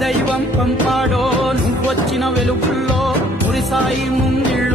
దైవం పంపాడో. నువ్వొచ్చిన వెలుగుల్లో మురిసాయి ముంగిళ్ళు.